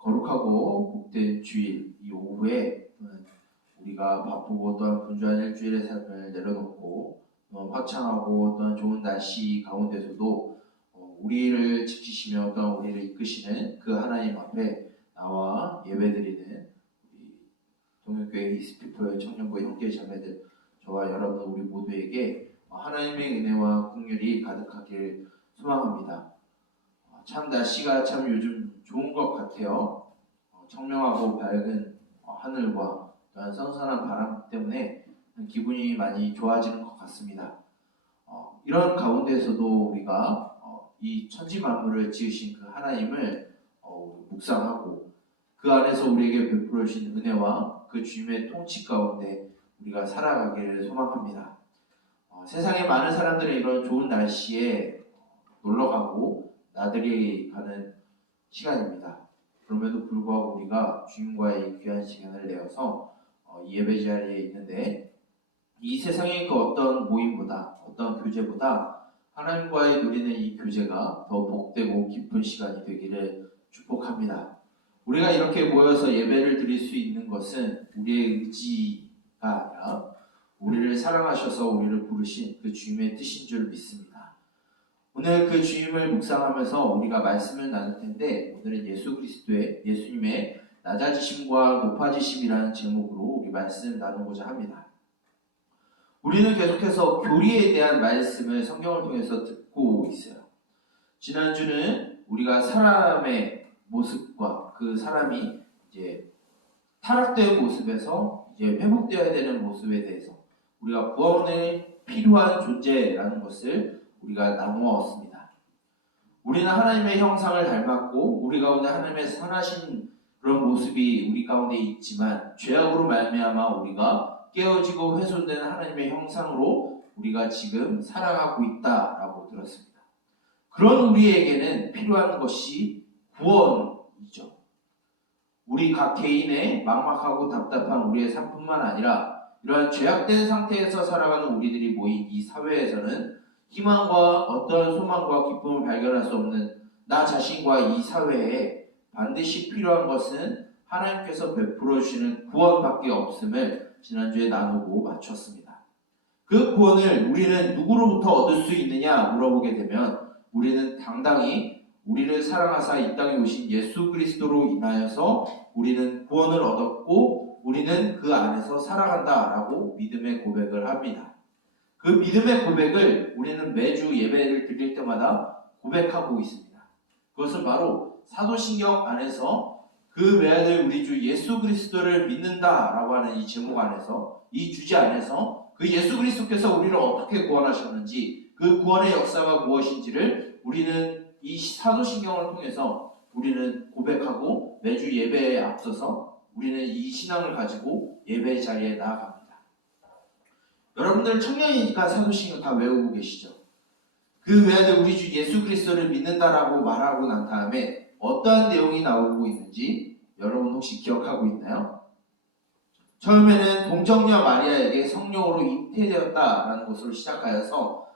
거룩하고 복된 주일 이 오후에 우리가 바쁘고 또한 분주한 일주일의 삶을 내려놓고 화창하고 또한 좋은 날씨 가운데서도 우리를 지키시며 또한 우리를 이끄시는 그 하나님 앞에 나와 예배드리는 우리 동역교회 이스피프의 청년부 형제 자매들 저와 여러분 우리 모두에게 하나님의 은혜와 긍휼이 가득하길 소망합니다. 참 날씨가 참 요즘 좋은 것 같아요. 청명하고 밝은 하늘과 또한 선선한 바람 때문에 기분이 많이 좋아지는 것 같습니다. 이런 가운데에서도 우리가 이 천지 만물을 지으신 그 하나님을 묵상하고 그 안에서 우리에게 베풀어 주신 은혜와 그 주님의 통치 가운데 우리가 살아가기를 소망합니다. 세상에 많은 사람들은 이런 좋은 날씨에 놀러가고 나들이 가는 시간입니다. 그럼에도 불구하고 우리가 주님과의 이 귀한 시간을 내어서 이 예배 자리에 있는데 이 세상의 그 어떤 모임보다 어떤 교제보다 하나님과의 누리는 이 교제가 더 복되고 기쁜 시간이 되기를 축복합니다. 우리가 이렇게 모여서 예배를 드릴 수 있는 것은 우리의 의지가 아니라 우리를 사랑하셔서 우리를 부르신 그 주님의 뜻인 줄 믿습니다. 오늘 그 주님을 묵상하면서 우리가 말씀을 나눌 텐데 오늘은 예수님의 낮아지심과 높아지심이라는 제목으로 우리 말씀 나누고자 합니다. 우리는 계속해서 교리에 대한 말씀을 성경을 통해서 듣고 있어요. 지난주는 우리가 사람의 모습과 그 사람이 이제 타락된 모습에서 이제 회복되어야 되는 모습에 대해서 우리가 구원이 필요한 존재라는 것을 우리가 나누었습니다. 우리는 하나님의 형상을 닮았고 우리 가운데 하나님의 선하신 그런 모습이 우리 가운데 있지만 죄악으로 말미암아 우리가 깨어지고 훼손되는 하나님의 형상으로 우리가 지금 살아가고 있다라고 들었습니다. 그런 우리에게는 필요한 것이 구원이죠. 우리 각 개인의 막막하고 답답한 우리의 삶뿐만 아니라 이러한 죄악된 상태에서 살아가는 우리들이 모인 이 사회에서는 희망과 어떤 소망과 기쁨을 발견할 수 없는 나 자신과 이 사회에 반드시 필요한 것은 하나님께서 베풀어 주시는 구원밖에 없음을 지난주에 나누고 마쳤습니다. 그 구원을 우리는 누구로부터 얻을 수 있느냐 물어보게 되면 우리는 당당히 우리를 사랑하사 이 땅에 오신 예수 그리스도로 인하여서 우리는 구원을 얻었고 우리는 그 안에서 살아간다라고 믿음의 고백을 합니다. 그 믿음의 고백을 우리는 매주 예배를 드릴 때마다 고백하고 있습니다. 그것은 바로 사도신경 안에서 그 외아들 우리 주 예수 그리스도를 믿는다라고 하는 이 제목 안에서 이 주제 안에서 그 예수 그리스도께서 우리를 어떻게 구원하셨는지 그 구원의 역사가 무엇인지를 우리는 이 사도신경을 통해서 우리는 고백하고 매주 예배에 앞서서 우리는 이 신앙을 가지고 예배 자리에 나아갑니다. 여러분들 청년이니까 사도신경 다 외우고 계시죠? 그 외아들 우리 주 예수 그리스도를 믿는다라고 말하고 난 다음에 어떠한 내용이 나오고 있는지 여러분 혹시 기억하고 있나요? 처음에는 동정녀 마리아에게 성령으로 잉태되었다라는 것으로 시작하여서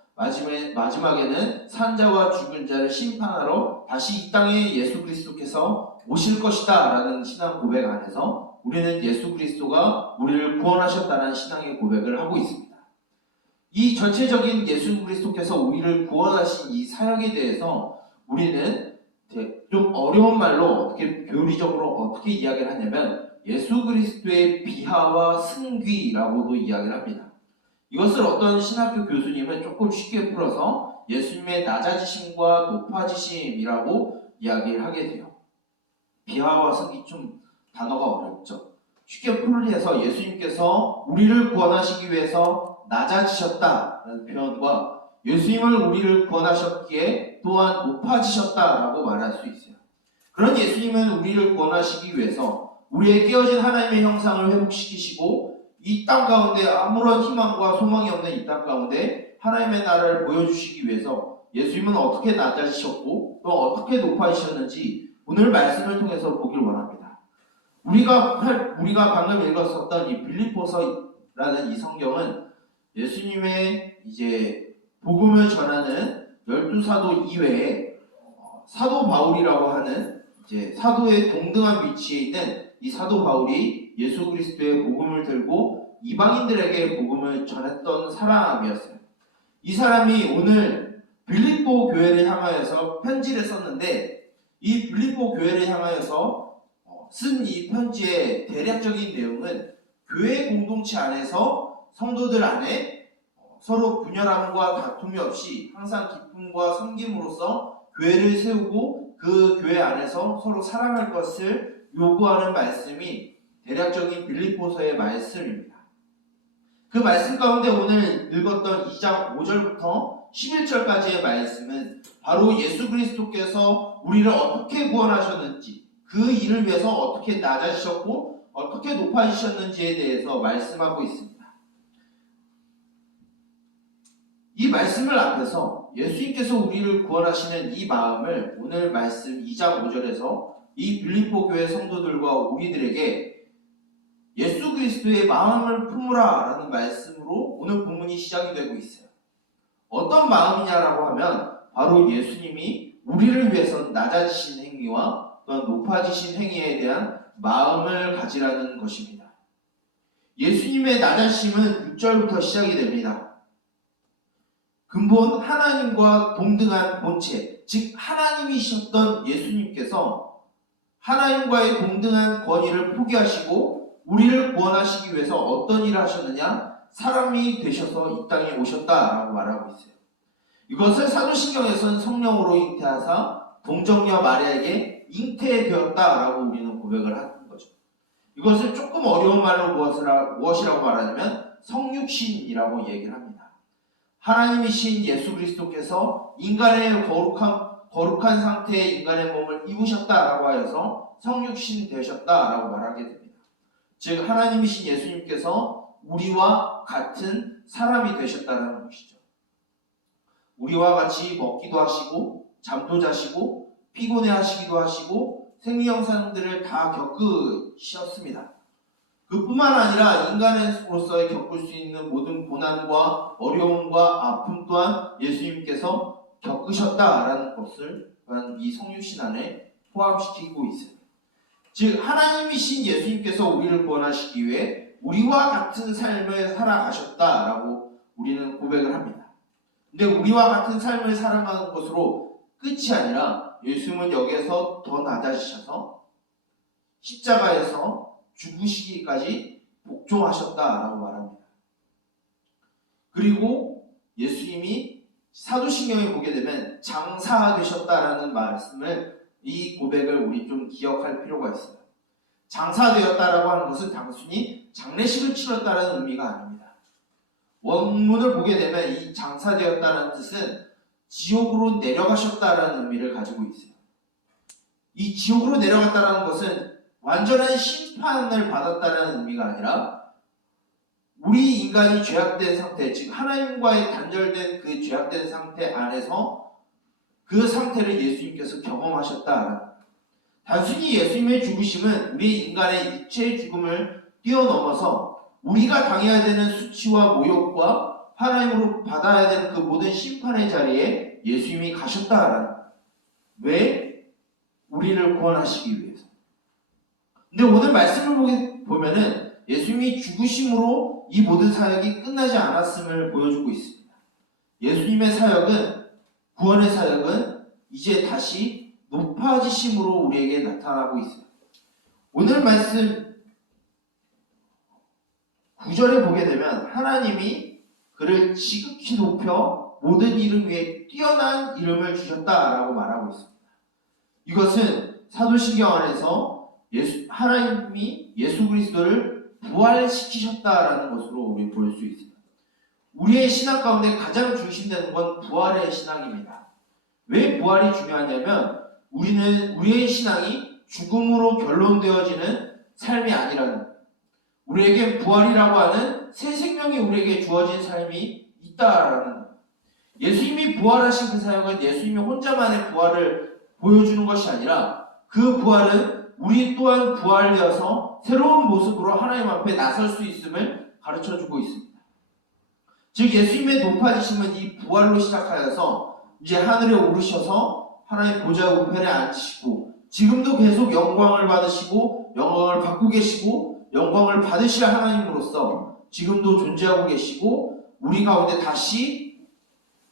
마지막에는 산자와 죽은 자를 심판하러 다시 이 땅에 예수 그리스도께서 오실 것이다 라는 신앙 고백 안에서 우리는 예수 그리스도가 우리를 구원하셨다는 신앙의 고백을 하고 있습니다. 이 전체적인 예수 그리스도께서 우리를 구원하신 이 사역에 대해서 우리는 좀 어려운 말로 어떻게 교리적으로 어떻게 이야기를 하냐면 예수 그리스도의 비하와 승귀라고도 이야기를 합니다. 이것을 어떤 신학교 교수님은 조금 쉽게 풀어서 예수님의 낮아지심과 높아지심이라고 이야기를 하게 돼요. 비하와 승귀 좀 단어가 어렵죠. 쉽게 풀이해서 예수님께서 우리를 구원하시기 위해서 낮아지셨다라는 표현과 예수님을 우리를 구원하셨기에 또한 높아지셨다라고 말할 수 있어요. 그런 예수님은 우리를 구원하시기 위해서 우리의 깨어진 하나님의 형상을 회복시키시고 이 땅 가운데 아무런 희망과 소망이 없는 이 땅 가운데 하나님의 나라를 보여주시기 위해서 예수님은 어떻게 낮아지셨고 또 어떻게 높아지셨는지 오늘 말씀을 통해서 보길 원합니다. 우리가 방금 읽었었던 이 빌립보서라는 이 성경은 예수님의 이제 복음을 전하는 12사도 이외에 사도 바울이라고 하는 이제 사도의 동등한 위치에 있는 이 사도 바울이 예수 그리스도의 복음을 들고 이방인들에게 복음을 전했던 사람이었어요. 이 사람이 오늘 빌립보 교회를 향하여서 편지를 썼는데, 이 빌립보 교회를 향하여서 쓴 이 편지의 대략적인 내용은 교회 공동체 안에서 성도들 안에 서로 분열함과 다툼이 없이 항상 기쁨과 섬김으로써 교회를 세우고 그 교회 안에서 서로 사랑할 것을 요구하는 말씀이 대략적인 빌립보서의 말씀입니다. 그 말씀 가운데 오늘 읽었던 2장 5절부터 11절까지의 말씀은 바로 예수 그리스도께서 우리를 어떻게 구원하셨는지, 그 일을 위해서 어떻게 낮아지셨고 어떻게 높아지셨는지에 대해서 말씀하고 있습니다. 이 말씀을 앞에서 예수님께서 우리를 구원하시는 이 마음을 오늘 말씀 2장 5절에서 이 빌립보 교회 성도들과 우리들에게 예수 그리스도의 마음을 품으라 라는 말씀으로 오늘 본문이 시작이 되고 있어요. 어떤 마음이냐라고 하면 바로 예수님이 우리를 위해서 낮아지신 행위와 또한 높아지신 행위에 대한 마음을 가지라는 것입니다. 예수님의 낮아심은 6절부터 시작이 됩니다. 근본 하나님과 동등한 본체, 즉 하나님이셨던 예수님께서 하나님과의 동등한 권위를 포기하시고 우리를 구원하시기 위해서 어떤 일을 하셨느냐? 사람이 되셔서 이 땅에 오셨다라고 말하고 있어요. 이것을 사도신경에서는 성령으로 잉태하사 동정녀 마리아에게 잉태되었다라고 우리는 고백을 하는 거죠. 이것을 조금 어려운 말로 무엇이라고 말하냐면 성육신이라고 얘기를 합니다. 하나님이신 예수 그리스도께서 인간의 거룩한 상태의 인간의 몸을 입으셨다라고 하여서 성육신 되셨다라고 말하게 됩니다. 즉 하나님이신 예수님께서 우리와 같은 사람이 되셨다는 것이죠. 우리와 같이 먹기도 하시고 잠도 자시고 피곤해 하시기도 하시고 생리현상들을 다 겪으셨습니다. 그뿐만 아니라 인간으로서 겪을 수 있는 모든 고난과 어려움과 아픔 또한 예수님께서 겪으셨다라는 것을 이 성육신 안에 포함시키고 있습니다. 즉 하나님이신 예수님께서 우리를 구원하시기 위해 우리와 같은 삶을 살아가셨다라고 우리는 고백을 합니다. 근데 우리와 같은 삶을 살아가는 것으로 끝이 아니라 예수님은 여기에서 더 낮아지셔서 십자가에서 죽으시기까지 복종하셨다라고 말합니다. 그리고 예수님이 사도신경에 보게 되면 장사되셨다라는 말씀을, 이 고백을 우리 좀 기억할 필요가 있어요. 장사되었다라고 하는 것은 단순히 장례식을 치렀다는 의미가 아닙니다. 원문을 보게 되면 이 장사되었다는 뜻은 지옥으로 내려가셨다라는 의미를 가지고 있어요. 이 지옥으로 내려갔다는 것은 완전한 심판을 받았다는 의미가 아니라 우리 인간이 죄악된 상태, 즉 하나님과의 단절된 그 죄악된 상태 안에서 그 상태를 예수님께서 경험하셨다. 단순히 예수님의 죽으심은 우리 인간의 육체의 죽음을 뛰어넘어서 우리가 당해야 되는 수치와 모욕과 하나님으로 받아야 되는 그 모든 심판의 자리에 예수님이 가셨다. 왜? 우리를 구원하시기 위해서. 근데 오늘 말씀을 보면은 예수님이 죽으심으로 이 모든 사역이 끝나지 않았음을 보여주고 있습니다. 예수님의 사역은, 구원의 사역은 이제 다시 높아지심으로 우리에게 나타나고 있어요. 오늘 말씀 9절에 보게 되면 하나님이 그를 지극히 높여 모든 이름 위에 뛰어난 이름을 주셨다라고 말하고 있습니다. 이것은 사도신경 안에서 하나님이 예수 그리스도를 부활시키셨다라는 것으로 우리 볼 수 있습니다. 우리의 신앙 가운데 가장 중심되는 건 부활의 신앙입니다. 왜 부활이 중요하냐면 우리의 신앙이 죽음으로 결론되어지는 삶이 아니라는 거예요. 우리에게 부활이라고 하는 새 생명이 우리에게 주어진 삶이 있다라는 거예요. 예수님이 부활하신 그 사역은 예수님이 혼자만의 부활을 보여주는 것이 아니라 그 부활은 우리 또한 부활되어서 새로운 모습으로 하나님 앞에 나설 수 있음을 가르쳐주고 있습니다. 즉 예수님의 높아지심은 이 부활로 시작하여서 이제 하늘에 오르셔서 하나님 보좌 우편에 앉으시고 지금도 계속 영광을 받으시고 영광을 받고 계시고 영광을 받으실 하나님으로서 지금도 존재하고 계시고 우리 가운데 다시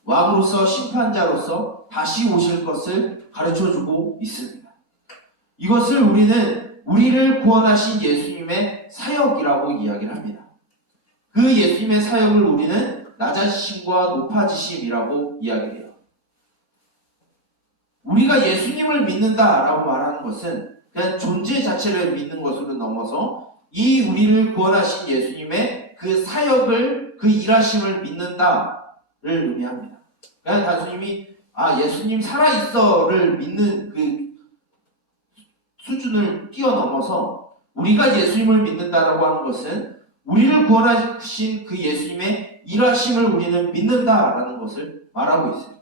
왕으로서 심판자로서 다시 오실 것을 가르쳐주고 있습니다. 이것을 우리는 우리를 구원하신 예수님의 사역이라고 이야기를 합니다. 그 예수님의 사역을 우리는 낮아지심과 높아지심이라고 이야기를 해요. 우리가 예수님을 믿는다라고 말하는 것은 그냥 존재 자체를 믿는 것으로 넘어서 이 우리를 구원하신 예수님의 그 사역을, 그 일하심을 믿는다를 의미합니다. 그냥 단순히 예수님 살아있어를 믿는 그 수준을 뛰어넘어서 우리가 예수님을 믿는다라고 하는 것은 우리를 구원하신 그 예수님의 일하심을 우리는 믿는다라는 것을 말하고 있어요.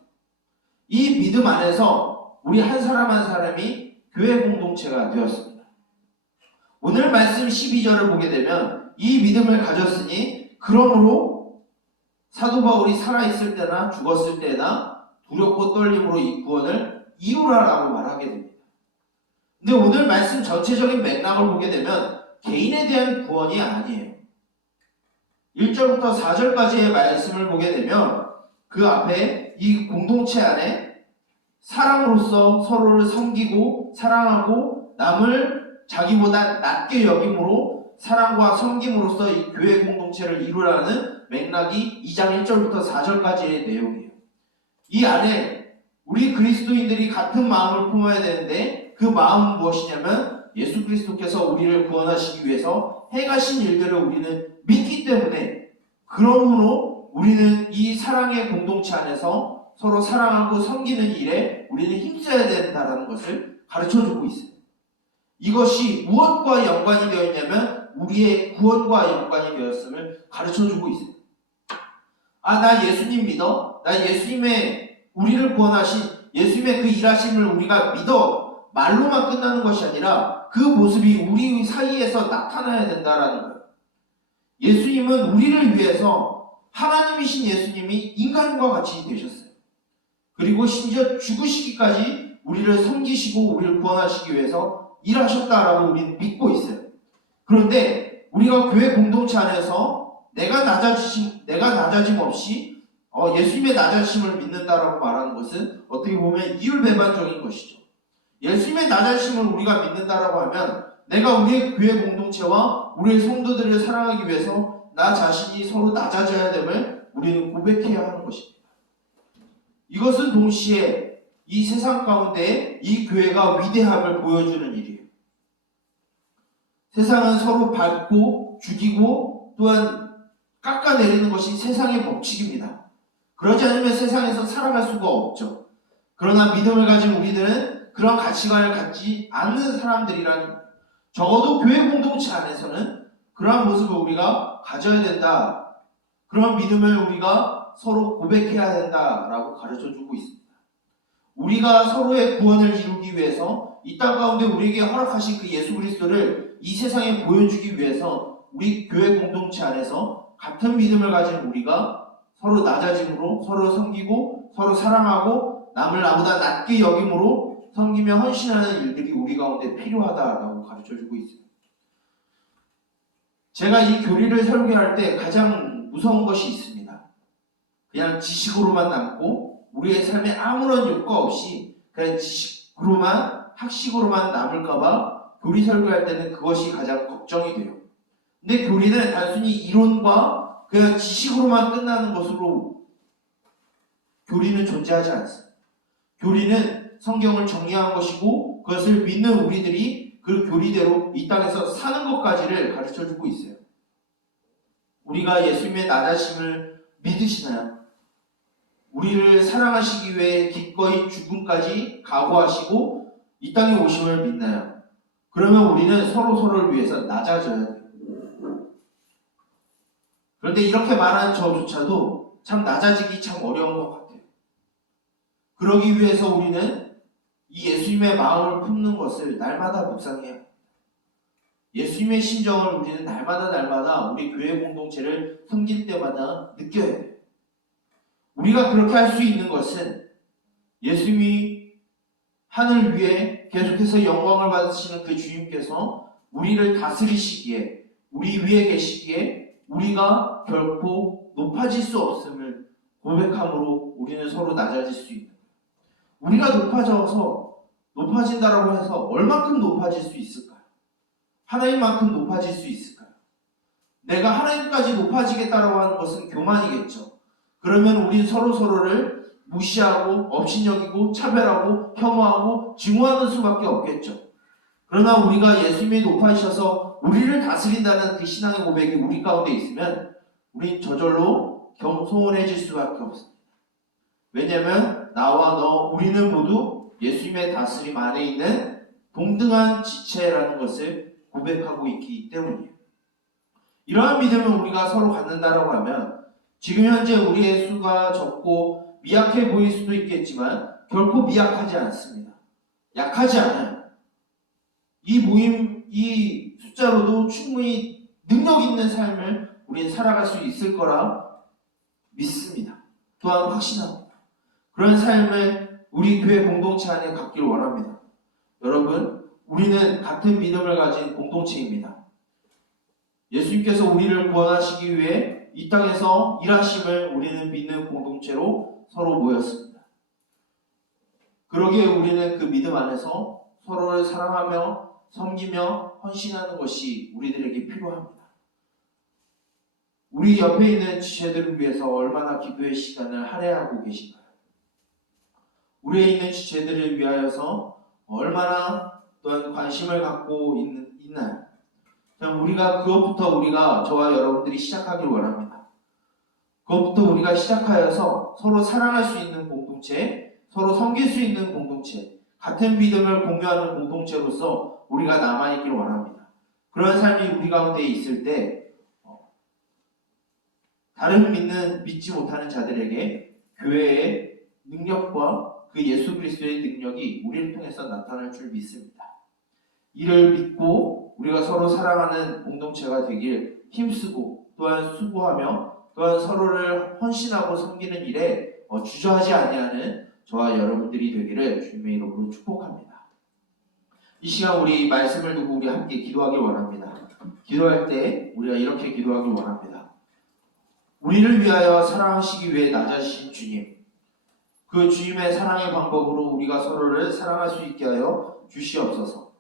이 믿음 안에서 우리 한 사람 한 사람이 교회 공동체가 되었습니다. 오늘 말씀 12절을 보게 되면 이 믿음을 가졌으니 그러므로 사도 바울이 살아있을 때나 죽었을 때나 두렵고 떨림으로 이 구원을 이루라라고 말하게 됩니다. 근데 오늘 말씀 전체적인 맥락을 보게 되면 개인에 대한 구원이 아니에요. 1절부터 4절까지의 말씀을 보게 되면 그 앞에 이 공동체 안에 사랑으로서 서로를 섬기고 사랑하고 남을 자기보다 낮게 여김으로 사랑과 섬김으로써 이 교회 공동체를 이루라는 맥락이 2장 1절부터 4절까지의 내용이에요. 이 안에 우리 그리스도인들이 같은 마음을 품어야 되는데 그 마음은 무엇이냐면 예수 그리스도께서 우리를 구원하시기 위해서 행하신 일들을 우리는 믿기 때문에 그러므로 우리는 이 사랑의 공동체 안에서 서로 사랑하고 섬기는 일에 우리는 힘써야 된다는 것을 가르쳐주고 있어요. 이것이 무엇과 연관이 되어 있냐면 우리의 구원과 연관이 되었음을 가르쳐주고 있어요. 나 예수님 믿어? 나 예수님의 우리를 구원하신 예수님의 그 일하심을 우리가 믿어 말로만 끝나는 것이 아니라 그 모습이 우리 사이에서 나타나야 된다라는 거예요. 예수님은 우리를 위해서 하나님이신 예수님이 인간과 같이 되셨어요. 그리고 심지어 죽으시기까지 우리를 섬기시고 우리를 구원하시기 위해서 일하셨다라고 우리는 믿고 있어요. 그런데 우리가 교회 공동체 안에서 내가 낮아짐 없이 예수님의 낮아짐을 믿는다라고 말하는 것은 어떻게 보면 이율배반적인 것이죠. 예수님의 낮아짐을 우리가 믿는다라고 하면 내가 우리의 교회 공동체와 우리의 성도들을 사랑하기 위해서 나 자신이 서로 낮아져야 됨을 우리는 고백해야 하는 것입니다. 이것은 동시에 이 세상 가운데 이 교회가 위대함을 보여주는 일이에요. 세상은 서로 밟고 죽이고 또한 깎아내리는 것이 세상의 법칙입니다. 그러지 않으면 세상에서 살아갈 수가 없죠. 그러나 믿음을 가진 우리들은 그런 가치관을 갖지 않는 사람들이라니 적어도 교회 공동체 안에서는 그러한 모습을 우리가 가져야 된다. 그런 믿음을 우리가 서로 고백해야 된다라고 가르쳐주고 있습니다. 우리가 서로의 구원을 이루기 위해서 이 땅 가운데 우리에게 허락하신 그 예수 그리스도를 이 세상에 보여주기 위해서 우리 교회 공동체 안에서 같은 믿음을 가진 우리가 서로 낮아짐으로 서로 섬기고 서로 사랑하고 남을 나보다 낮게 여김으로 섬기며 헌신하는 일들이 우리 가운데 필요하다라고 가르쳐주고 있습니다. 제가 이 교리를 설교할 때 가장 무서운 것이 있습니다. 그냥 지식으로만 남고 우리의 삶에 아무런 효과 없이 그냥 지식으로만 학식으로만 남을까봐 교리 설교할 때는 그것이 가장 걱정이 돼요. 근데 교리는 단순히 이론과 그냥 지식으로만 끝나는 것으로 교리는 존재하지 않습니다. 교리는 성경을 정리한 것이고 그것을 믿는 우리들이 그 교리대로 이 땅에서 사는 것까지를 가르쳐주고 있어요. 우리가 예수님의 낮아심을 믿으시나요? 우리를 사랑하시기 위해 기꺼이 죽음까지 각오하시고 이 땅에 오심을 믿나요? 그러면 우리는 서로를 위해서 낮아져야 돼요. 그런데 이렇게 말하는 저조차도 참 낮아지기 참 어려운 것 같아요. 그러기 위해서 우리는 이 예수님의 마음을 품는 것을 날마다 묵상해야 합니다. 예수님의 심정을 우리는 날마다 우리 교회 공동체를 섬길 때마다 느껴야 돼요. 우리가 그렇게 할 수 있는 것은 예수님이 하늘 위에 계속해서 영광을 받으시는 그 주님께서 우리를 다스리시기에, 우리 위에 계시기에 우리가 결코 높아질 수 없음을 고백함으로 우리는 서로 낮아질 수 있는 거예요. 우리가 높아진다라고 해서 얼만큼 높아질 수 있을까요? 하나님만큼 높아질 수 있을까요? 내가 하나님까지 높아지겠다라고 하는 것은 교만이겠죠. 그러면 우린 서로를 무시하고 업신여기고 차별하고 혐오하고 증오하는 수밖에 없겠죠. 그러나 우리가 예수님이 높아지셔서 우리를 다스린다는 그 신앙의 고백이 우리 가운데 있으면 우린 저절로 겸손해질 수밖에 없습니다. 왜냐하면 나와 너, 우리는 모두 예수님의 다스림 안에 있는 동등한 지체라는 것을 고백하고 있기 때문이에요. 이러한 믿음을 우리가 서로 갖는다라고 하면 지금 현재 우리의 수가 적고 미약해 보일 수도 있겠지만 결코 미약하지 않습니다. 약하지 않아요. 이 숫자로도 충분히 능력 있는 삶을 우리는 살아갈 수 있을 거라 믿습니다. 또한 확신합니다. 그런 삶을 우리 교회 공동체 안에 갖기를 원합니다. 여러분, 우리는 같은 믿음을 가진 공동체입니다. 예수님께서 우리를 구원하시기 위해 이 땅에서 일하심을 우리는 믿는 공동체로 서로 모였습니다. 그러기에 우리는 그 믿음 안에서 서로를 사랑하며 섬기며 헌신하는 것이 우리들에게 필요합니다. 우리 옆에 있는 지체들을 위해서 얼마나 기도의 시간을 할애하고 계신가요? 우리에 있는 지체들을 위하여서 얼마나 또한 관심을 갖고 있나요? 그것부터 우리가 저와 여러분들이 시작하길 원합니다. 그것부터 우리가 시작하여서 서로 사랑할 수 있는 공동체, 서로 섬길 수 있는 공동체, 같은 믿음을 공유하는 공동체로서 우리가 남아있길 원합니다. 그런 삶이 우리 가운데 있을 때 다른 믿지 못하는 자들에게 교회의 능력과 그 예수 그리스도의 능력이 우리를 통해서 나타날 줄 믿습니다. 이를 믿고 우리가 서로 사랑하는 공동체가 되길 힘쓰고 또한 수고하며 또한 서로를 헌신하고 섬기는 일에 주저하지 아니하는 저와 여러분들이 되기를 주님의 이름으로 축복합니다. 이 시간 우리 말씀을 두고 우리 함께 기도하길 원합니다. 기도할 때 우리가 이렇게 기도하길 원합니다. 우리를 위하여 사랑하시기 위해 낮아지신 주님, 그 주님의 사랑의 방법으로 우리가 서로를 사랑할 수 있게 하여 주시옵소서.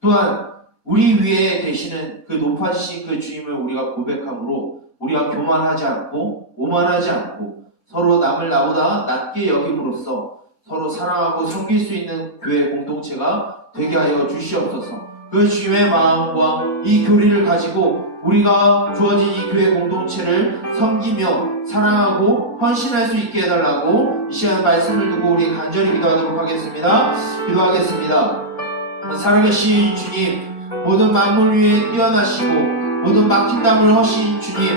또한 우리 위에 계시는 그 높아지신 그 주님을 우리가 고백함으로 우리가 교만하지 않고 오만하지 않고 서로 남을 나보다 낮게 여김으로써 서로 사랑하고 섬길 수 있는 교회 공동체가 되게 하여 주시옵소서. 그 주님의 마음과 이 교리를 가지고 우리가 주어진 이 교회 공동체를 섬기며 사랑하고 헌신할 수 있게 해달라고 이 시간 말씀을 두고 우리 간절히 기도하도록 하겠습니다. 기도하겠습니다. 살아계신 주님, 모든 만물 위에 뛰어나시고 모든 막힌 담을 허신 주님,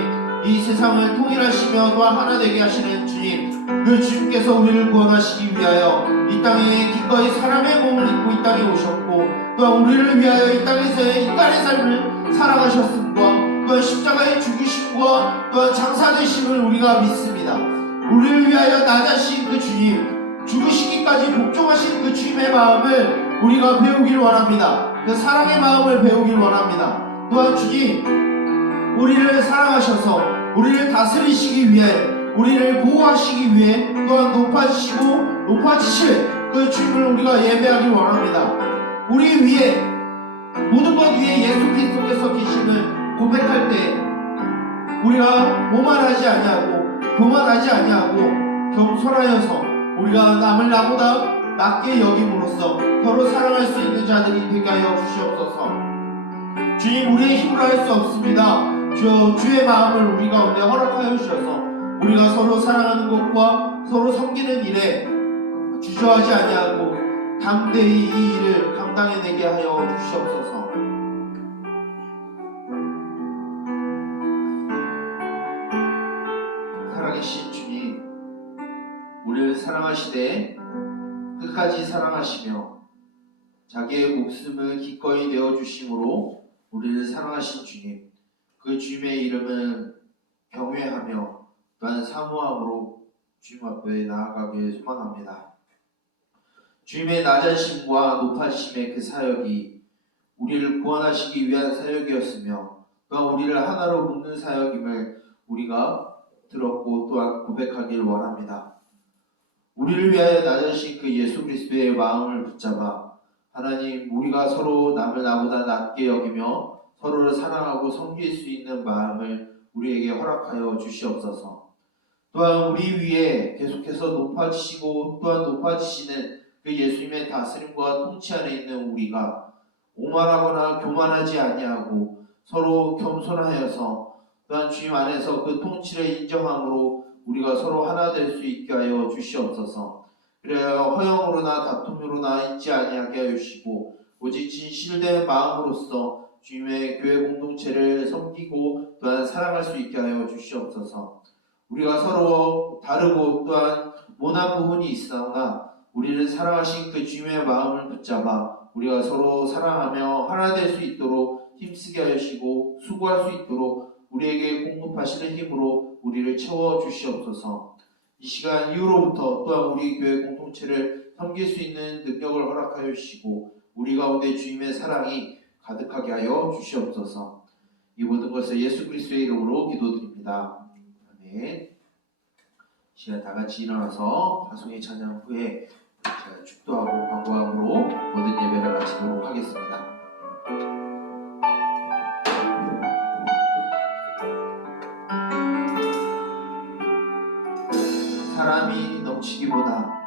이 세상을 통일하시며 또한 하나 되게 하시는 주님, 그 주님께서 우리를 구원하시기 위하여 이 땅에 기꺼이 사람의 몸을 입고 이 땅에 오셨고 또한 우리를 위하여 이 땅에서의 인간의 삶을 살아가셨음과 또한 십자가의 죽으심과 또한 장사되심을 우리가 믿습니다. 우리를 위하여 낮아신 그 주님, 죽으시기까지 복종하신 그 주님의 마음을 우리가 배우길 원합니다. 그 사랑의 마음을 배우길 원합니다. 또한 주님, 우리를 사랑하셔서 우리를 다스리시기 위해 우리를 보호하시기 위해 또한 높아지시고 높아지실 그 주님을 우리가 예배하길 원합니다. 우리 위에 모든 것 위에 예수 그리스도께서 계심을 고백할 때 우리가 오만하지 아니하고 교만하지 아니하고 겸손하여서 우리가 남을 나보다 낮게 여김으로써 서로 사랑할 수 있는 자들이 되게 하여 주시옵소서. 주님, 우리의 힘으로 할 수 없습니다. 주의 마음을 우리 가운데 허락하여 주셔서 우리가 서로 사랑하는 것과 서로 섬기는 일에 주저하지 아니하고 담대히 이 일을 감당해내게 하여 주시옵소서. 살아계신 주님, 우리를 사랑하시되 끝까지 사랑하시며 자기의 목숨을 기꺼이 내어주심으로 우리를 사랑하신 주님, 그 주님의 이름을 경외하며 또한 사모함으로 주님 앞에 나아가길 소망합니다. 주님의 낮아심과 높아지심의 그 사역이 우리를 구원하시기 위한 사역이었으며 또한 우리를 하나로 묶는 사역임을 우리가 들었고 또한 고백하길 원합니다. 우리를 위하여 낮으신 그 예수 그리스도의 마음을 붙잡아 하나님, 우리가 서로 남을 나보다 낮게 여기며 서로를 사랑하고 섬길 수 있는 마음을 우리에게 허락하여 주시옵소서. 또한 우리 위에 계속해서 높아지시고 또한 높아지시는 그 예수님의 다스림과 통치 안에 있는 우리가 오만하거나 교만하지 아니하고 서로 겸손하여서 또한 주님 안에서 그 통치를 인정함으로 우리가 서로 하나 될 수 있게 하여 주시옵소서. 그래야 허영으로나 다툼으로나 있지 아니하게 하여 주시고 오직 진실된 마음으로써 주님의 교회 공동체를 섬기고 또한 사랑할 수 있게 하여 주시옵소서. 우리가 서로 다르고 또한 모난 부분이 있으나 우리를 사랑하신 그 주님의 마음을 붙잡아 우리가 서로 사랑하며 하나 될 수 있도록 힘쓰게 하시고 수고할 수 있도록 우리에게 공급하시는 힘으로 우리를 채워주시옵소서. 이 시간 이후로부터 또한 우리 교회 공동체를 섬길 수 있는 능력을 허락하여 주시고 우리 가운데 주님의 사랑이 가득하게 하여 주시옵소서. 이 모든 것을 예수 그리스도의 이름으로 기도드립니다. 아멘. 시간 다 같이 일어나서 파송의 찬양 후에 제가 축도하고 광고함으로 모든 예배를 마치도록 하겠습니다. 사람이 넘치기보다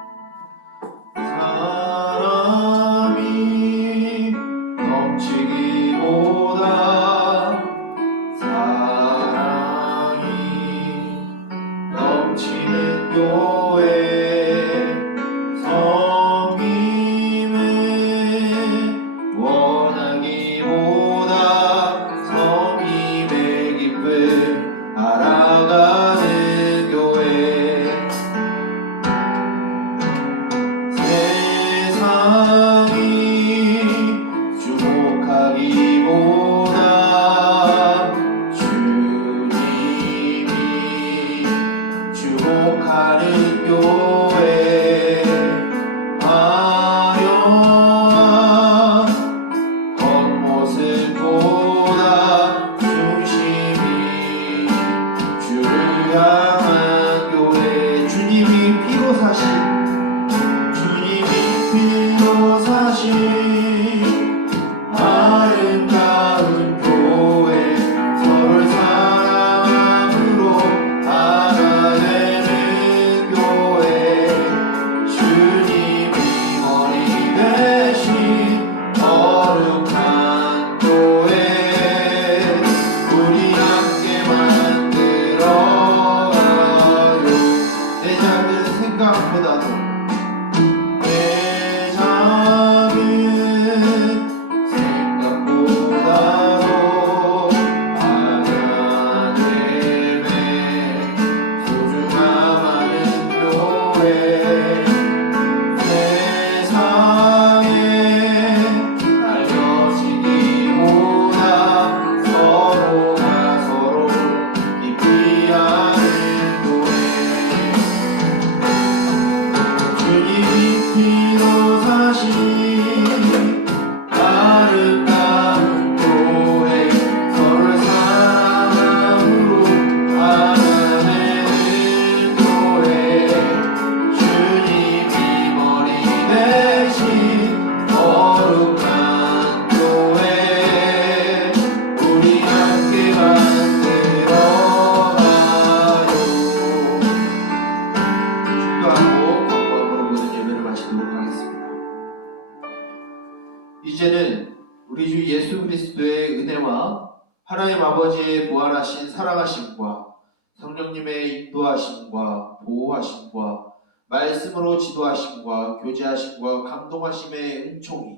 이제는 우리 주 예수 그리스도의 은혜와 하나님 아버지의 무한하신 사랑하심과 성령님의 인도하심과 보호하심과 말씀으로 지도하심과 교제하심과 감동하심의 은총이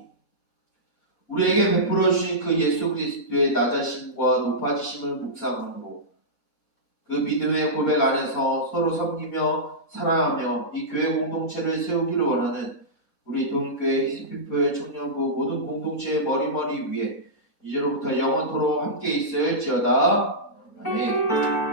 우리에게 베풀어 주신 그 예수 그리스도의 낮아심과 높아지심을 묵상함으로 그 믿음의 고백 안에서 서로 섬기며 사랑하며 이 교회 공동체를 세우기를 원하는 우리 동교회 히스피플 청년부 모든 공동체의 머리머리 위에 이제로부터 영원토록 함께 있을지어다. 아멘.